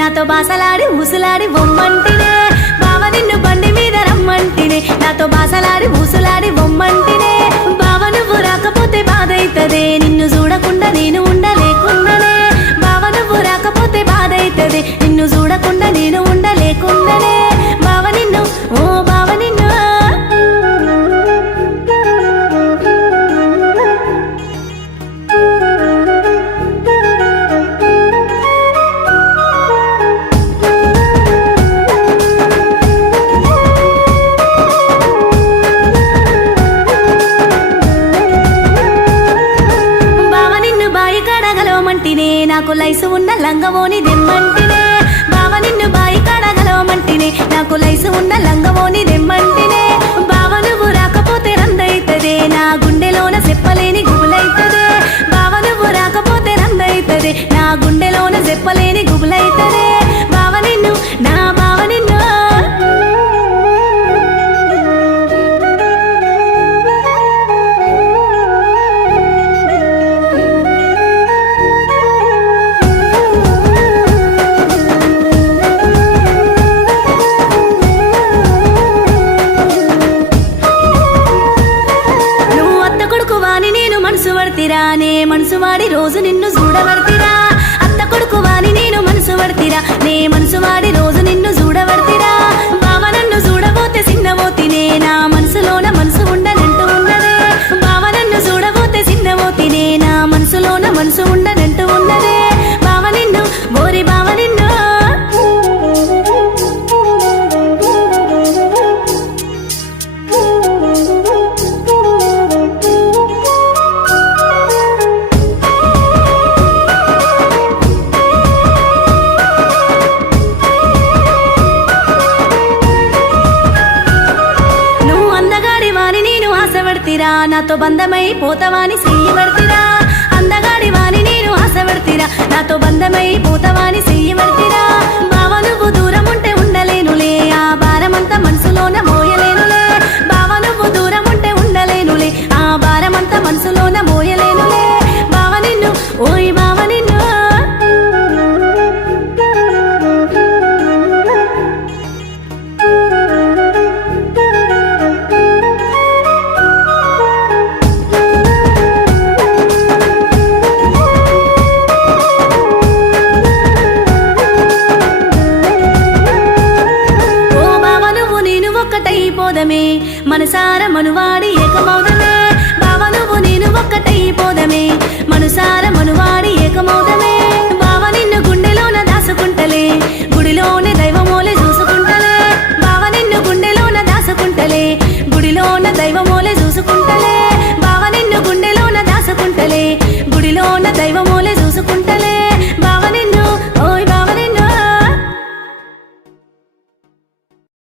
నాతో బాసలాడి ఊసులాడి బొమ్మంటినే బావ నిన్ను బండి మీద రమ్మంటినే నాతో బాసలాడి ఊసులాడి బొమ్మంటినే బావ నువ్వు రాకపోతే బాధైతదే నిన్ను చూడకుండా నేను ఉండలేకుండానే బావ నువ్వు రాకపోతే బాధైతదే నిన్ను చూడకుండా నేను ఉండలేకుండానే బావ నిన్ను ఓ బావ నిన్ను నాకు లైసు ఉన్న లంగవోని దెమ్మంటినే బావ నిన్ను బాయి కడగలమంటినే నాకు లైసు ఉన్న లంగవోని దెమ్మంటినే బావ నువ్వు రాకపోతే రందైతదే నా గుండెలోన చెప్పలేని గుబులైతదే బావ నువ్వు రాకపోతే రందైతదే నా గుండెలోన చెప్పలేని గుబులైతదే బావ నిన్ను నా బావ నిన్ను నే మనసు వాడి రోజు నిన్ను చూడవర్తిరా అత్త కొడుకు వాని నేను మనసు వర్తిరా నే మనసు వాడి రోజు నిన్ను చూడవర్తిరా బావ నన్ను చూడబోతే సిన్నబోతినే నా మనసులోన మనసు ఉండనంటూ ఉన్నదే బావ నన్ను చూడబోతే సిన్నబోతినే నా మనసులోన మనసు ఉండనంటూ ఉన్నదే బావ నిన్ను ఓరి బావ నిన్ను నాతో బంధమై పోతవాని చెయ్యవర్తిరా అందగాడి వాని నేను ఆశవర్తిరా నాతో బంధమై పోతవాని చెయ్యవర్తిరా బావ నువ్వు దూరం ఉంటే ఉండలేనులే ఆ భారమంతా మనసులోన మోయలేనులే బావ నువ్వు దూరం ఉంటే ఉండలేనులే ఆ భారమంతా మనసులోన మోయలేనులే బావ నిన్ను ఓయ్ బావ నిన్ను మనసార మనువాడి ఏకమౌదమే బావ నువ్వు నేను ఒక్కటైపోదమే మనసార మనువాడి